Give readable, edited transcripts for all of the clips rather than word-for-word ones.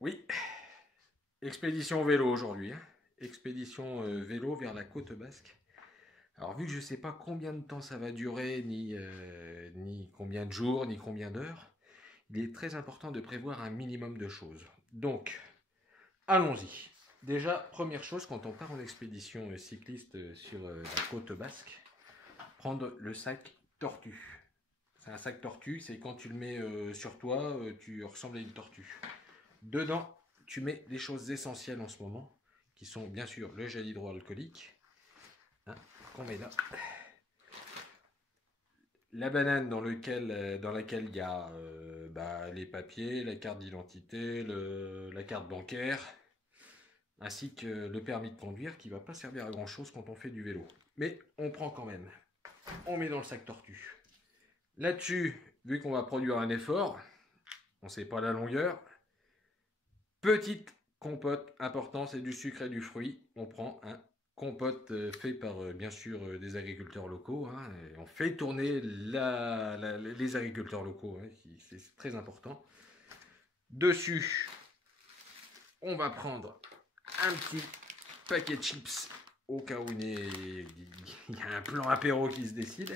Oui, expédition vélo aujourd'hui, hein. Expédition vélo vers la côte basque. Alors vu que je ne sais pas combien de temps ça va durer, ni combien de jours, ni combien d'heures, il est très important de prévoir un minimum de choses. Donc, allons-y. Déjà, première chose, quand on part en expédition cycliste sur la côte basque, prendre le sac tortue. C'est un sac tortue, c'est quand tu le mets sur toi, tu ressembles à une tortue. Dedans, tu mets des choses essentielles en ce moment, qui sont bien sûr le gel hydroalcoolique, hein, qu'on met là. La banane dans laquelle il y a les papiers, la carte d'identité, la carte bancaire, ainsi que le permis de conduire qui ne va pas servir à grand chose quand on fait du vélo. Mais on prend quand même. On met dans le sac tortue. Là-dessus, vu qu'on va produire un effort, on ne sait pas la longueur, petite compote, important, c'est du sucre et du fruit. On prend un compote fait par, bien sûr, des agriculteurs locaux. Hein, et on fait tourner les agriculteurs locaux, hein, c'est très important. Dessus, on va prendre un petit paquet de chips au cas où il y a un plan apéro qui se décide.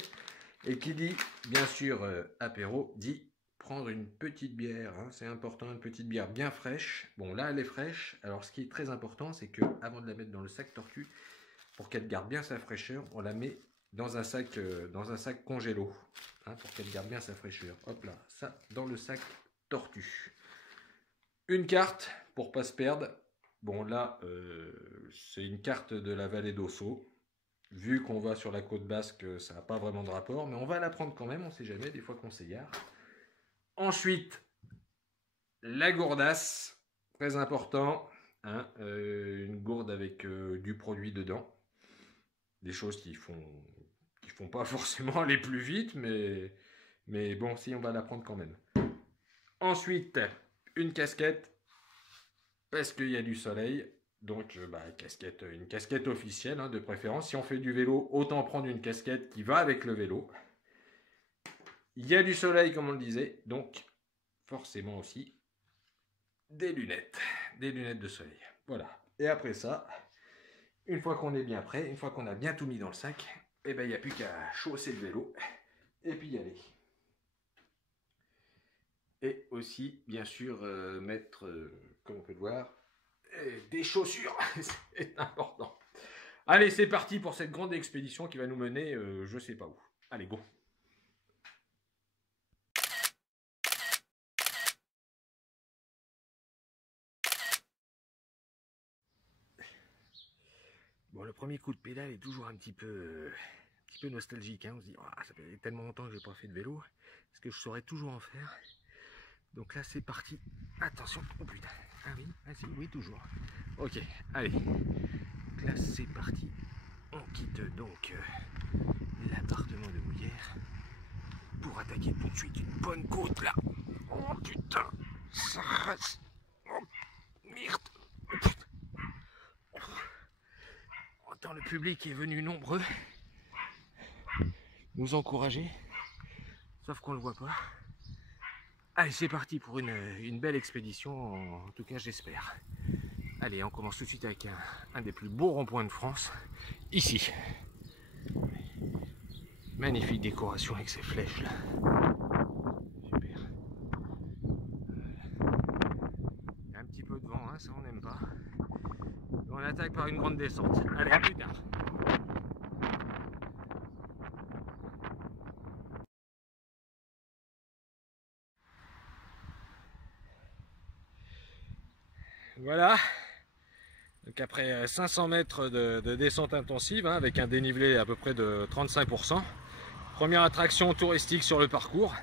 Et qui dit, bien sûr, apéro, dit prendre une petite bière, hein, c'est important, une petite bière bien fraîche. Bon, là, elle est fraîche. Alors, ce qui est très important, c'est que avant de la mettre dans le sac tortue, pour qu'elle garde bien sa fraîcheur, on la met dans un sac congélo, hein, pour qu'elle garde bien sa fraîcheur. Hop là, ça dans le sac tortue. Une carte pour pas se perdre. Bon, là, c'est une carte de la vallée d'Ossau. Vu qu'on va sur la côte basque, ça n'a pas vraiment de rapport, mais on va la prendre quand même, on ne sait jamais, des fois qu'on s'égare. Ensuite, la gourdasse, très important, hein, une gourde avec du produit dedans. Des choses qui font pas forcément aller plus vite, mais bon, si on va la prendre quand même. Ensuite, une casquette, parce qu'il y a du soleil. Donc, une casquette officielle, hein, de préférence. Si on fait du vélo, autant prendre une casquette qui va avec le vélo. Il y a du soleil, comme on le disait. Donc, forcément aussi, des lunettes de soleil. Voilà. Et après ça, une fois qu'on est bien prêt, une fois qu'on a bien tout mis dans le sac, eh ben, il n'y a plus qu'à chausser le vélo et puis y aller. Et aussi, bien sûr, mettre, comme on peut le voir, des chaussures, c'est important. Allez, c'est parti pour cette grande expédition qui va nous mener je sais pas où. Allez, go. Bon, le premier coup de pédale est toujours un petit peu nostalgique. Hein. On se dit, oh, ça fait tellement longtemps que j'ai pas fait de vélo. Est-ce que je saurais toujours en faire? Donc là, c'est parti. Attention. Oh putain. Ah oui, oui, toujours. Ok, allez. Donc là, c'est parti. On quitte donc l'appartement de Mouillère pour attaquer tout de suite une bonne côte là. Oh putain, ça reste. Oh merde. Autant le public est venu nombreux nous encourager, sauf qu'on le voit pas. Allez, c'est parti pour une belle expédition, en tout cas j'espère. Allez, on commence tout de suite avec un des plus beaux ronds-points de France, ici. Magnifique décoration avec ces flèches là. Super. Il y a un petit peu de vent, hein, ça on n'aime pas. On attaque par une grande descente. Allez, à plus tard. Voilà. Donc après 500 mètres de descente intensive, hein, avec un dénivelé à peu près de 35%. Première attraction touristique sur le parcours.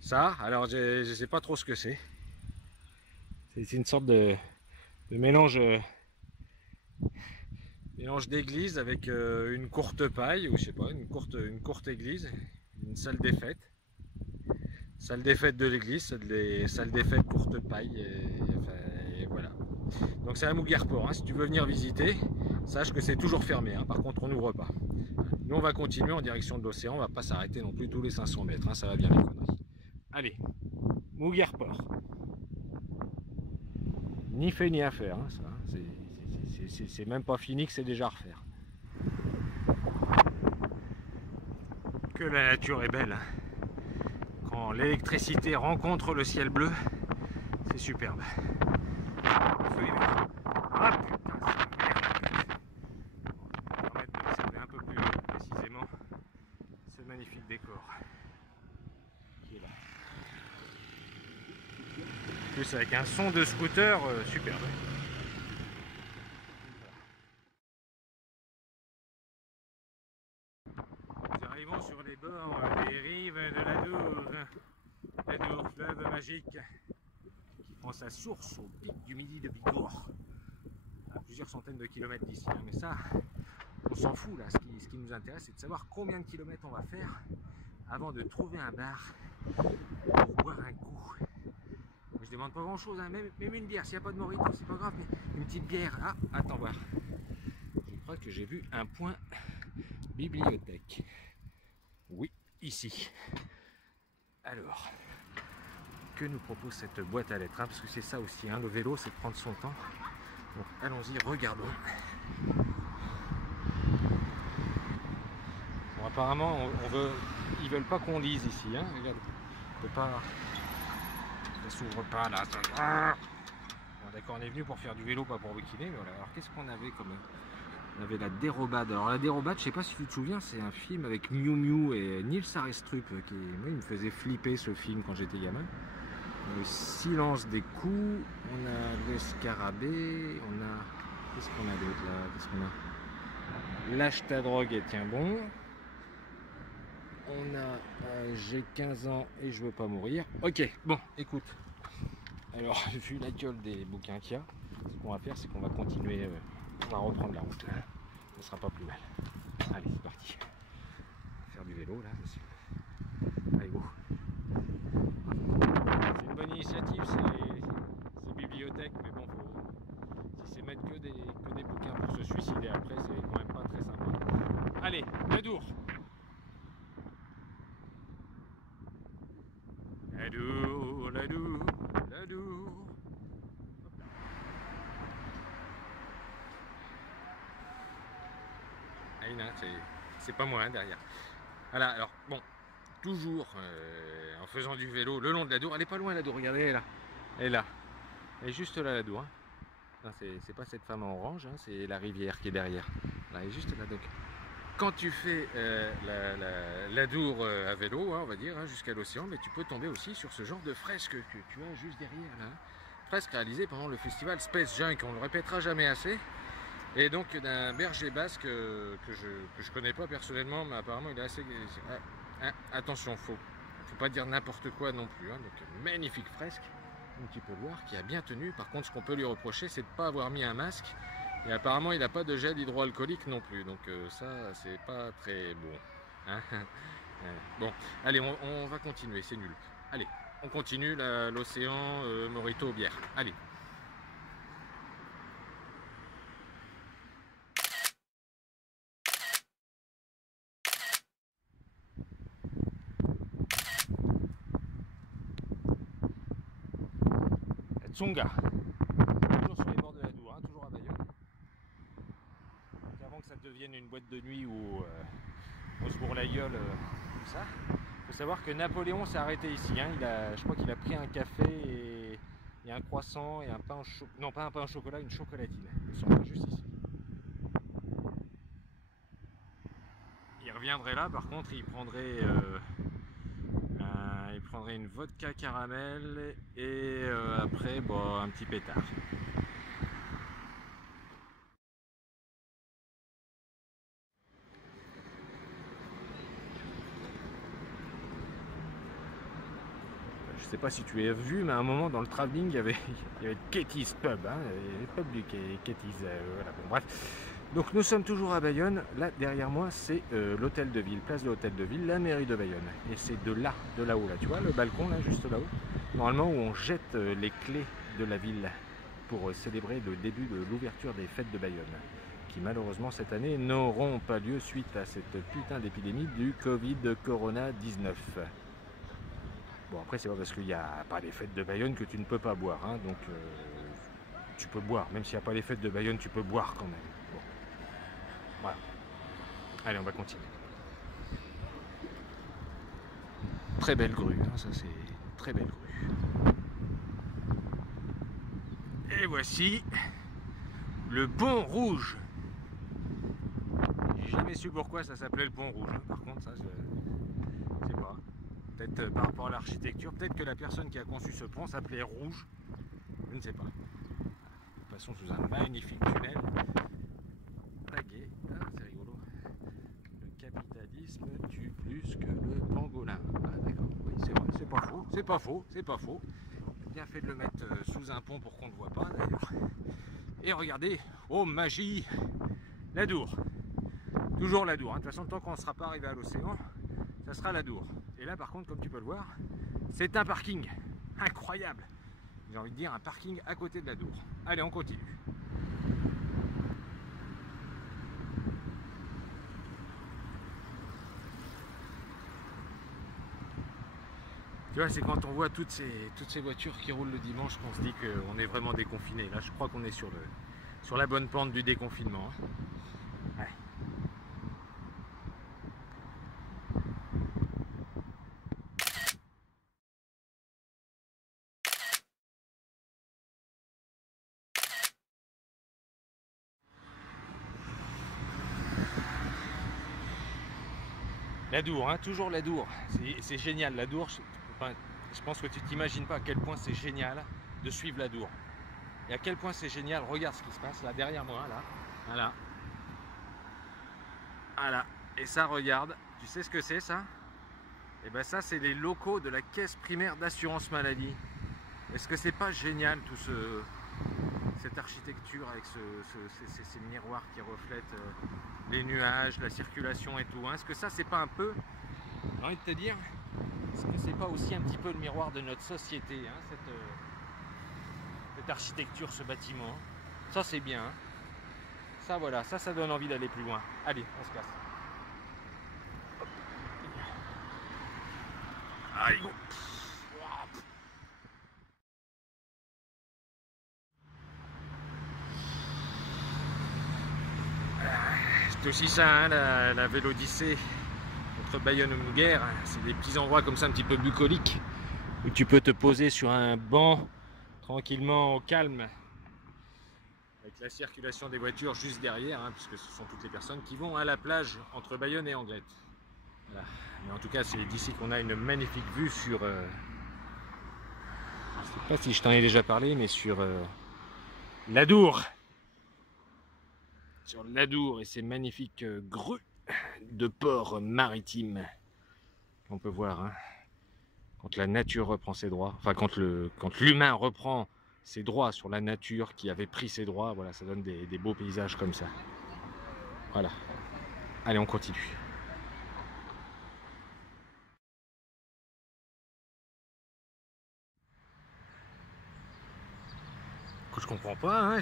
Ça, alors je sais pas trop ce que c'est. C'est une sorte de mélange Mélange d'église avec une courte paille, ou je sais pas, une courte église, une salle des fêtes. Salle des fêtes de l'église, salle des fêtes courte paille, et voilà. Donc c'est à Mouguerport, hein. Si tu veux venir visiter, sache que c'est toujours fermé, hein. Par contre on n'ouvre pas. Nous on va continuer en direction de l'océan, on va pas s'arrêter non plus tous les 500 mètres, hein. Ça va bien les conneries. Allez, Mouguerport. Ni fait ni à faire, hein, ça. C'est même pas fini que c'est déjà à refaire. Que la nature est belle, hein. Quand l'électricité rencontre le ciel bleu, c'est superbe. Feuille verte. Ah putain, c'est merde. On va permettre d'observer un peu plus précisément ce magnifique décor qui est là. En plus avec un son de scooter superbe. Nous arrivons sur les bords des rives de l'Adour, fleuve magique qui prend sa source au pic du Midi de Bigorre, à plusieurs centaines de kilomètres d'ici. Mais ça, on s'en fout là. Ce qui nous intéresse, c'est de savoir combien de kilomètres on va faire avant de trouver un bar pour boire un coup. Je demande pas grand chose, hein. Même une bière, s'il n'y a pas de mojito, c'est pas grave, mais une petite bière. Ah, attends voir. Je crois que j'ai vu un point bibliothèque. Oui, ici. Alors, que nous propose cette boîte à lettres, hein, parce que c'est ça aussi, hein, le vélo, c'est de prendre son temps. Donc allons-y, regardons. Bon, apparemment, ils veulent pas qu'on lise ici, hein. Regarde, on peut pas. Ça s'ouvre pas là. Bon, d'accord, on est venu pour faire du vélo, pas pour bouquiner. Mais voilà. Alors qu'est-ce qu'on avait comme. On avait la Dérobade. Alors la Dérobade, je sais pas si tu te souviens, c'est un film avec Miu Miu et Nils Arestrup. Moi, il me faisait flipper ce film quand j'étais gamin. Le silence des coups, on a le scarabée, on a. Qu'est-ce qu'on a d'autre là? Qu'est-ce qu'on a? Lâche ta drogue et tiens bon. On a j'ai 15 ans et je veux pas mourir. Ok, bon, écoute. Alors, vu la gueule des bouquins qu'il y a, ce qu'on va faire, c'est qu'on va continuer, on va reprendre la route. Ce sera pas plus mal. Allez, c'est parti. Faire du vélo là, monsieur. Allez, go. C'est une bonne initiative, ces bibliothèques, mais bon, si c'est mettre que des bouquins pour se suicider après, c'est quand même pas très sympa. Allez, l'Adour. L'Adour, l'Adour, l'Adour. Aïna, c'est pas moi hein, derrière. Voilà, alors bon, toujours en faisant du vélo le long de l'Adour. Elle est pas loin l'Adour, regardez, elle est là. Elle est là. Elle est juste là l'Adour. Hein. C'est pas cette femme en orange, hein, c'est la rivière qui est derrière. Là, elle est juste là. Donc, quand tu fais l'Adour à vélo, hein, on va dire, hein, jusqu'à l'océan, mais tu peux tomber aussi sur ce genre de fresque que tu as juste derrière là. Fresque réalisée pendant le festival Space Junk, on le répétera jamais assez. Et donc d'un berger basque que je connais pas personnellement, mais apparemment il est assez... attention, faut pas dire n'importe quoi non plus. Hein. Donc magnifique fresque, comme tu peux le voir, qui a bien tenu. Par contre, ce qu'on peut lui reprocher, c'est de ne pas avoir mis un masque. Et apparemment, il n'a pas de gel hydroalcoolique non plus. Donc ça, c'est pas très bon. Hein. Bon, allez, on va continuer, c'est nul. Allez, on continue l'océan, mojito, bière. Allez. Tsonga, toujours sur les bords de l'Adour, hein, toujours à Bayonne. Donc avant que ça devienne une boîte de nuit où on se bourre la gueule, tout ça. Il faut savoir que Napoléon s'est arrêté ici. Hein. Je crois qu'il a pris un café et un croissant et un pain au chocolat. Non, pas un pain au chocolat, une chocolatine. Ils sont juste ici. Il reviendrait là, par contre, il prendrait une vodka caramel et après bon, un petit pétard. Je sais pas si tu as vu, mais à un moment dans le travelling il y avait Katie's Pub, hein, les pubs du Katie's, voilà, bon, bref. Donc nous sommes toujours à Bayonne. Là derrière moi c'est l'hôtel de ville, place de l'hôtel de ville, la mairie de Bayonne. Et c'est de là-haut là, tu vois le balcon là juste là-haut. Normalement où on jette les clés de la ville pour célébrer le début de l'ouverture des fêtes de Bayonne, qui malheureusement cette année n'auront pas lieu suite à cette putain d'épidémie du Covid Corona 19. Bon après c'est pas parce qu'il n'y a pas les fêtes de Bayonne que tu ne peux pas boire, hein, donc tu peux boire, même s'il n'y a pas les fêtes de Bayonne tu peux boire quand même. Bon. Voilà. Allez on va continuer. Très belle grue, hein, ça c'est très belle grue. Et voici le pont rouge. J'ai jamais su pourquoi ça s'appelait le pont rouge, hein. Par contre ça je sais pas. Peut-être par rapport à l'architecture, peut-être que la personne qui a conçu ce pont s'appelait Rouge, je ne sais pas. Nous passons sous un magnifique tunnel. Tagué, ah, c'est rigolo. Le capitalisme tue plus que le pangolin. Ah d'accord, oui c'est vrai, c'est pas faux, c'est pas faux, c'est pas faux. Bien fait de le mettre sous un pont pour qu'on ne le voit pas d'ailleurs. Et regardez, oh magie, l'Adour. Toujours l'Adour, hein. De toute façon tant qu'on ne sera pas arrivé à l'océan, ça sera l'Adour. Et là par contre comme tu peux le voir, c'est un parking incroyable. J'ai envie de dire un parking à côté de l'Adour. Allez on continue. Tu vois, c'est quand on voit toutes ces voitures qui roulent le dimanche qu'on se dit qu'on est vraiment déconfiné. Là, je crois qu'on est sur la bonne pente du déconfinement. Ouais. L'Adour, hein, toujours l'Adour. C'est génial, l'Adour. Je pense que tu t'imagines pas à quel point c'est génial de suivre l'Adour. Et à quel point c'est génial, regarde ce qui se passe là derrière moi, là. Voilà. Voilà. Et ça, regarde, tu sais ce que c'est ça? Et ben ça, c'est les locaux de la caisse primaire d'assurance maladie. Est-ce que c'est pas génial tout cette architecture avec ces miroirs qui reflètent les nuages, la circulation et tout, hein? Est-ce que ça c'est pas un peu, j'ai envie de te dire, est-ce que c'est pas aussi un petit peu le miroir de notre société, hein, cette architecture, ce bâtiment? Ça c'est bien, hein. Ça voilà, ça donne envie d'aller plus loin. Allez, on se casse. Allez, go. C'est aussi ça, hein, la Vélodyssée entre Bayonne et Mougères. C'est des petits endroits comme ça un petit peu bucoliques où tu peux te poser sur un banc tranquillement au calme avec la circulation des voitures juste derrière, hein, puisque ce sont toutes les personnes qui vont à la plage entre Bayonne et Anglette. Voilà. Mais en tout cas c'est d'ici qu'on a une magnifique vue sur je ne sais pas si je t'en ai déjà parlé, mais sur l'Adour. Sur l'Adour et ces magnifiques grues de port maritime qu'on peut voir, hein, quand la nature reprend ses droits, enfin quand l'humain reprend ses droits sur la nature qui avait pris ses droits, voilà, ça donne des beaux paysages comme ça. Voilà. Allez, on continue. Je comprends pas, hein,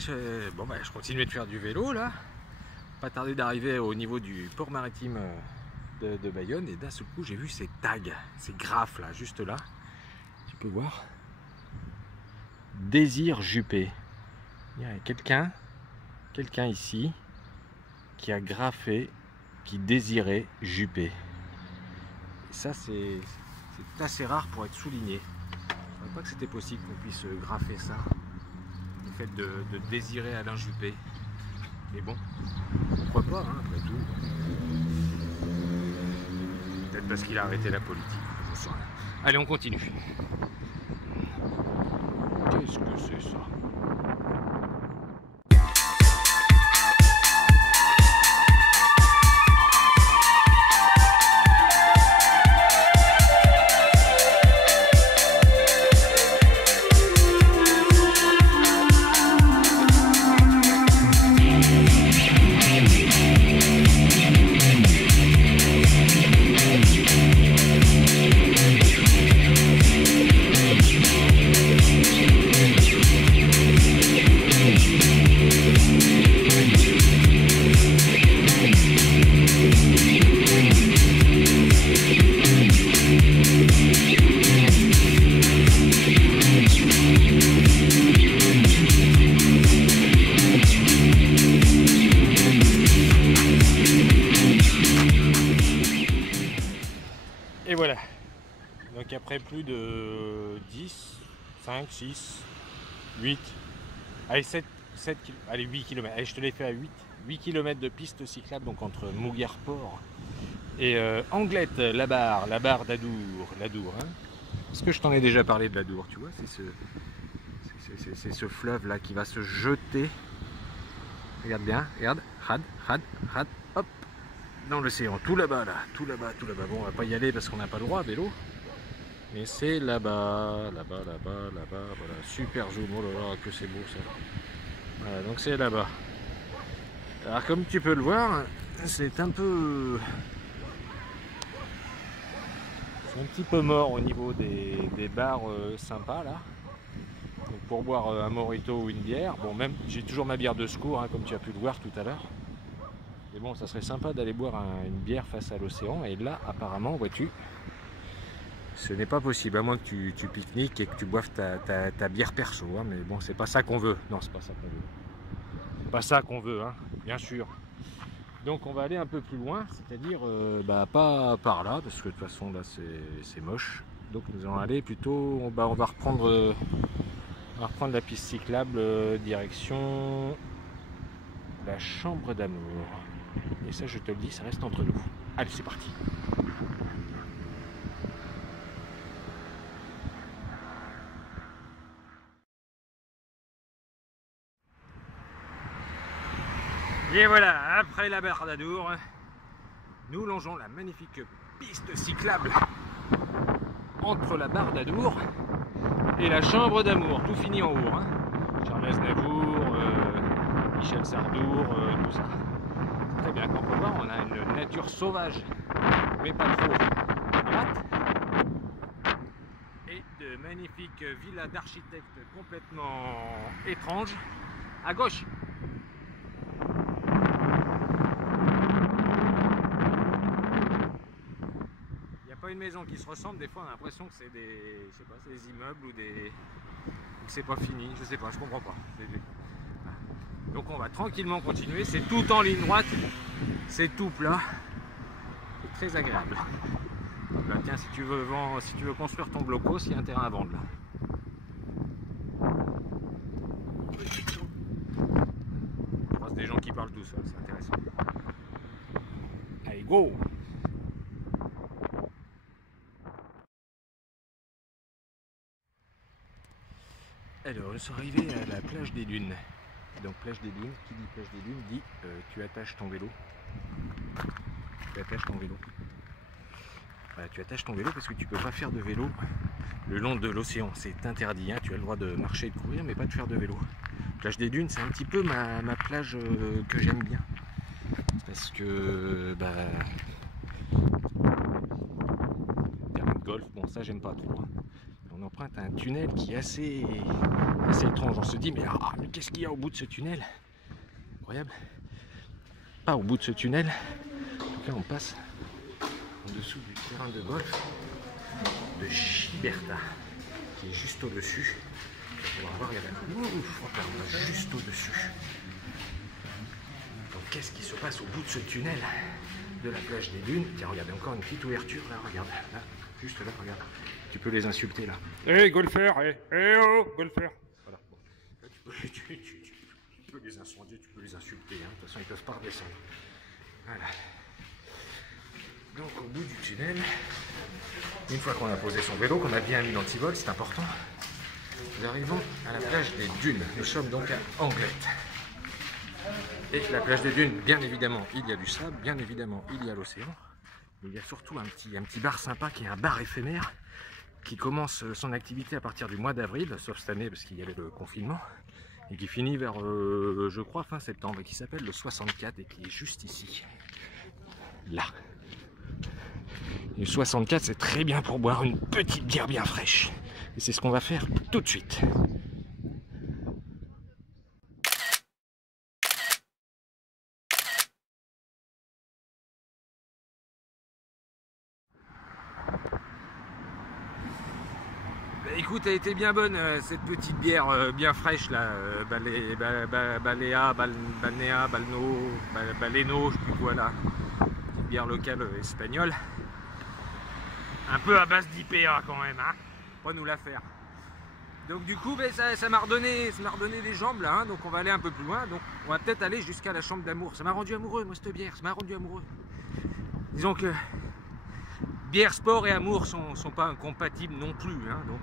bon, bah, je continuais de faire du vélo là. Pas tardé d'arriver au niveau du port maritime de Bayonne et d'un seul coup j'ai vu ces tags, ces graphes là, juste là. Tu peux voir. Désir Juppé. Il y a quelqu'un ici qui a graffé, qui désirait Juppé. Et ça c'est assez rare pour être souligné. Je ne savais pas que c'était possible qu'on puisse graffer ça. Le fait de désirer Alain Juppé. Mais bon, pourquoi pas, hein, après tout. Peut-être parce qu'il a arrêté la politique. Allez, on continue. Qu'est-ce que c'est ça? qu'après plus de 10, 5, 6, 8, allez 8 km, allez je te l'ai fait à 8 km de piste cyclable, donc entre Mouguerport et Anglette, la barre d'Adour, hein. Est-ce que je t'en ai déjà parlé de l'Adour, tu vois, c'est ce fleuve là qui va se jeter, regarde bien, regarde, rad, hop, dans l'océan, tout là-bas, bon on va pas y aller parce qu'on n'a pas le droit à vélo, mais c'est là-bas, voilà, super zoom, oh là là, que c'est beau ça, voilà, donc c'est là-bas. Alors comme tu peux le voir, c'est un peu... C'est un petit peu mort au niveau des bars sympas là. Donc pour boire un mojito ou une bière, bon même j'ai toujours ma bière de secours hein, comme tu as pu le voir tout à l'heure. Mais bon ça serait sympa d'aller boire une bière face à l'océan et là apparemment vois-tu, ce n'est pas possible à moins que tu pique-niques et que tu boives ta bière perso hein, mais bon c'est pas ça qu'on veut, non c'est pas ça qu'on veut. C'est pas ça qu'on veut hein, bien sûr. Donc on va aller un peu plus loin, c'est-à-dire pas par là, parce que de toute façon là c'est moche. Donc nous allons aller plutôt, on va reprendre la piste cyclable direction la chambre d'amour. Et ça je te le dis, ça reste entre nous. Allez c'est parti. Et voilà, après la barre d'Adour, nous longeons la magnifique piste cyclable entre la barre d'Adour et la chambre d'amour, tout fini en haut. Hein. Charles Aznavour, Michel Sardour, tout ça. C'est très bien, comme on peut voir, on a une nature sauvage, mais pas trop plate. Et de magnifiques villas d'architectes complètement étranges à gauche. Pas une maison qui se ressemble, des fois on a l'impression que c'est des, je sais pas, c'est des immeubles ou que c'est pas fini, je sais pas, je comprends pas. Donc on va tranquillement continuer, c'est tout en ligne droite, c'est tout plat, c'est très agréable. Là, tiens, si tu veux construire ton blocos, il y a un terrain à vendre là. Je croise des gens qui parlent tout seuls, c'est intéressant. Allez, go! Alors, nous sommes arrivés à la plage des Dunes. Donc, plage des Dunes, qui dit plage des Dunes dit tu attaches ton vélo. Tu attaches ton vélo. Voilà, tu attaches ton vélo parce que tu peux pas faire de vélo le long de l'océan. C'est interdit. Hein. Tu as le droit de marcher et de courir, mais pas de faire de vélo. Plage des Dunes, c'est un petit peu ma plage que j'aime bien. Parce que, terrain de golf, bon, ça j'aime pas trop. Hein. On emprunte un tunnel qui est assez étrange. On se dit mais qu'est-ce qu'il y a au bout de ce tunnel? Incroyable. Pas au bout de ce tunnel. En tout cas on passe en dessous du terrain de golf de Chiberta qui est juste au-dessus. On va voir, on va juste au-dessus. Donc qu'est-ce qui se passe au bout de ce tunnel de la plage des Dunes? Tiens regarde, encore une petite ouverture là, regarde. Là, juste là, regarde. Tu peux les insulter là. Hé golfeur, oh golfeur. Voilà. Bon. Là, tu peux les incendier, tu peux les insulter. Hein. De toute façon, ils ne peuvent pas redescendre. Voilà. Donc au bout du tunnel, une fois qu'on a posé son vélo, qu'on a bien mis l'antivol, c'est important, nous arrivons à la plage des Dunes. Nous sommes donc à Anglette. Et la plage des Dunes, bien évidemment, il y a du sable, bien évidemment, il y a l'océan. Mais il y a surtout un petit bar sympa qui est un bar éphémère qui commence son activité à partir du mois d'avril, sauf cette année parce qu'il y avait le confinement, et qui finit vers, je crois, fin septembre, et qui s'appelle le 64 et qui est juste ici, là. Et le 64, c'est très bien pour boire une petite bière bien fraîche. Et c'est ce qu'on va faire tout de suite. Écoute, elle était bien bonne cette petite bière bien fraîche là, Balnéa, je sais plus quoi là, petite bière locale espagnole. Un peu à base d'IPA quand même, hein. Pas nous la faire. Donc du coup, ben, ça m'a redonné des jambes là, hein. Donc on va aller un peu plus loin. Donc on va peut-être aller jusqu'à la chambre d'amour. Ça m'a rendu amoureux, moi, cette bière. Ça m'a rendu amoureux. Disons que bière, sport et amour sont pas incompatibles non plus, hein. Donc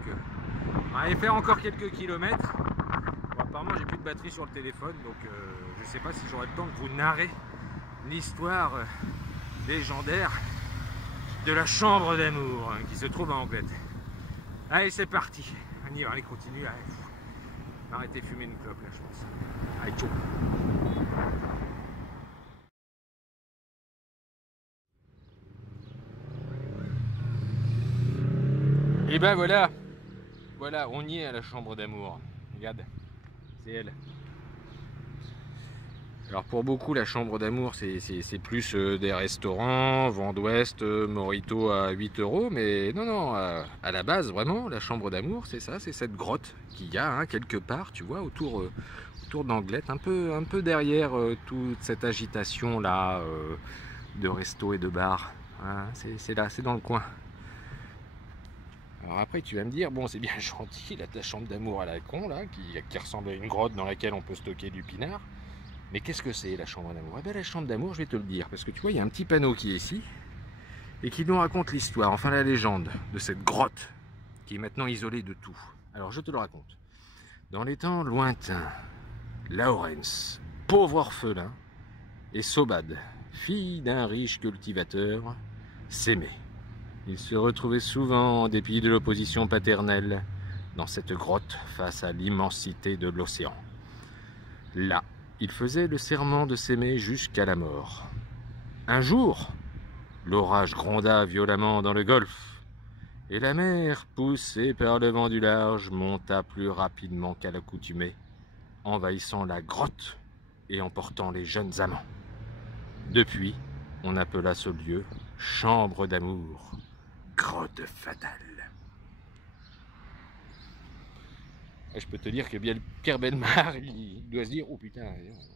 on va aller faire encore quelques kilomètres. Bon, apparemment, j'ai plus de batterie sur le téléphone, donc je sais pas si j'aurai le temps de vous narrer l'histoire légendaire de la chambre d'amour, hein, qui se trouve à Angleterre. Allez, c'est parti. On y va, allez, continue. Allez. Arrêtez de fumer une clope là, je pense. Allez, ciao. Et ben voilà, on y est à la chambre d'amour. Regarde, c'est elle. Alors pour beaucoup, la chambre d'amour, c'est plus des restaurants, vent d'ouest, Morito à 8 €. Mais non, à la base, vraiment, la chambre d'amour, c'est ça, c'est cette grotte qu'il y a, hein, quelque part, tu vois, autour d'Anglet, un peu derrière toute cette agitation-là de resto et de bar. Hein, c'est là, c'est dans le coin. Alors après, tu vas me dire, bon, c'est bien gentil, là, ta chambre d'amour à la con, là, qui ressemble à une grotte dans laquelle on peut stocker du pinard. Mais qu'est-ce que c'est la chambre d'amour? Eh bien, la chambre d'amour, je vais te le dire, parce que tu vois, il y a un petit panneau qui est ici, et qui nous raconte l'histoire, enfin la légende, de cette grotte, qui est maintenant isolée de tout. Alors, je te le raconte. Dans les temps lointains, Lawrence, pauvre orphelin, et Sobad, fille d'un riche cultivateur, s'aimaient. Ils se retrouvaient souvent, en dépit de l'opposition paternelle, dans cette grotte face à l'immensité de l'océan. Là, ils faisaient le serment de s'aimer jusqu'à la mort. Un jour, l'orage gronda violemment dans le golfe, et la mer, poussée par le vent du large, monta plus rapidement qu'à l'accoutumée, envahissant la grotte et emportant les jeunes amants. Depuis, on appela ce lieu chambre d'amour, grotte fatale. Je peux te dire que bien Pierre Bellemare, il doit se dire, oh putain,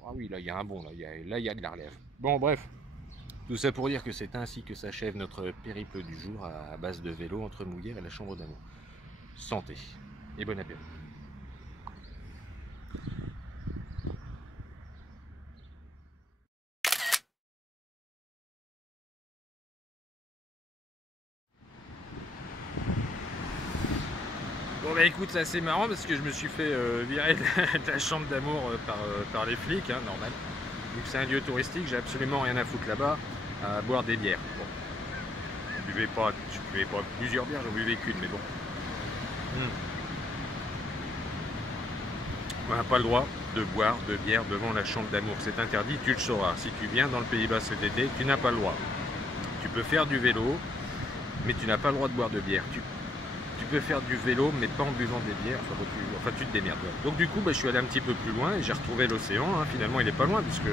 ah oui, là il y a un bon, là il y a de la relève. Bon bref, tout ça pour dire que c'est ainsi que s'achève notre périple du jour à base de vélo entre Mouguère et la chambre d'amour. Santé et bon appétit. Bon bah écoute, c'est assez marrant parce que je me suis fait virer de la chambre d'amour par les flics, hein, normal. Vu que c'est un lieu touristique, j'ai absolument rien à foutre là-bas, à boire des bières. Bon. Je buvais pas plusieurs bières, j'en buvais qu'une, mais bon. On n'a pas le droit de boire de bière devant la chambre d'amour, c'est interdit, tu le sauras. Si tu viens dans le Pays Bas cet été, tu n'as pas le droit. Tu peux faire du vélo, mais tu n'as pas le droit de boire de bière. Tu peux faire du vélo, mais pas en buvant des bières, enfin tu te démerdes. Donc du coup, bah, je suis allé un petit peu plus loin et j'ai retrouvé l'océan, hein. Finalement il est pas loin, puisque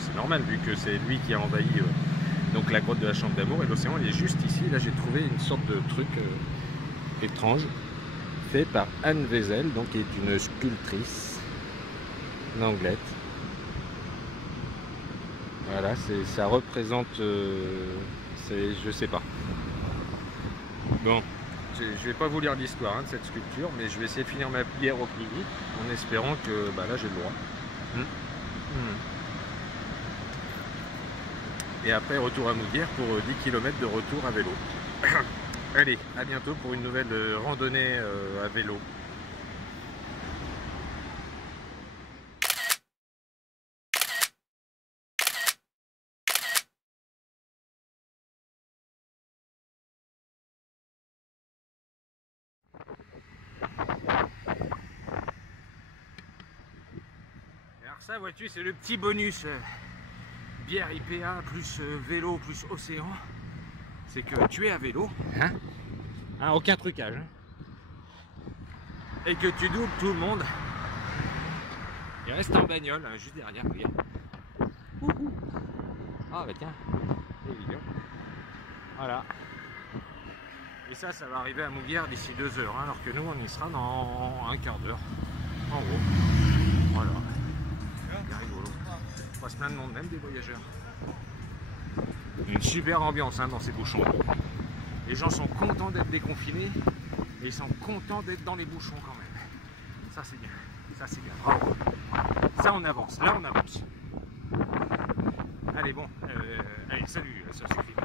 c'est normal, vu que c'est lui qui a envahi donc la grotte de la chambre d'amour, et l'océan il est juste ici. Là j'ai trouvé une sorte de truc étrange, fait par Anne Wezel, donc qui est une sculptrice d'Anglet. Voilà, ça représente, je sais pas. Bon. Je vais pas vous lire l'histoire, hein, de cette sculpture, mais je vais essayer de finir ma bière au plus vite, en espérant que bah, là j'ai le droit. Et après retour à Mouguère pour 10 km de retour à vélo. Allez, à bientôt pour une nouvelle randonnée à vélo. Ça, vois-tu, c'est le petit bonus bière IPA plus vélo plus océan. C'est que tu es à vélo, hein, aucun trucage, hein, et que tu doubles tout le monde. Il reste en bagnole, hein, juste derrière, regarde. Ah bah tiens, voilà. Et ça va arriver à Mouguère d'ici 2 heures, hein, alors que nous on y sera dans un quart d'heure, en gros. Voilà. C'est rigolo. On passe plein de monde, même des voyageurs. Une super ambiance, hein, dans ces bouchons. Les gens sont contents d'être déconfinés, mais ils sont contents d'être dans les bouchons quand même. Ça c'est bien, ça c'est bien, bravo. Ça on avance, là on avance. Allez bon, allez salut, ça suffit.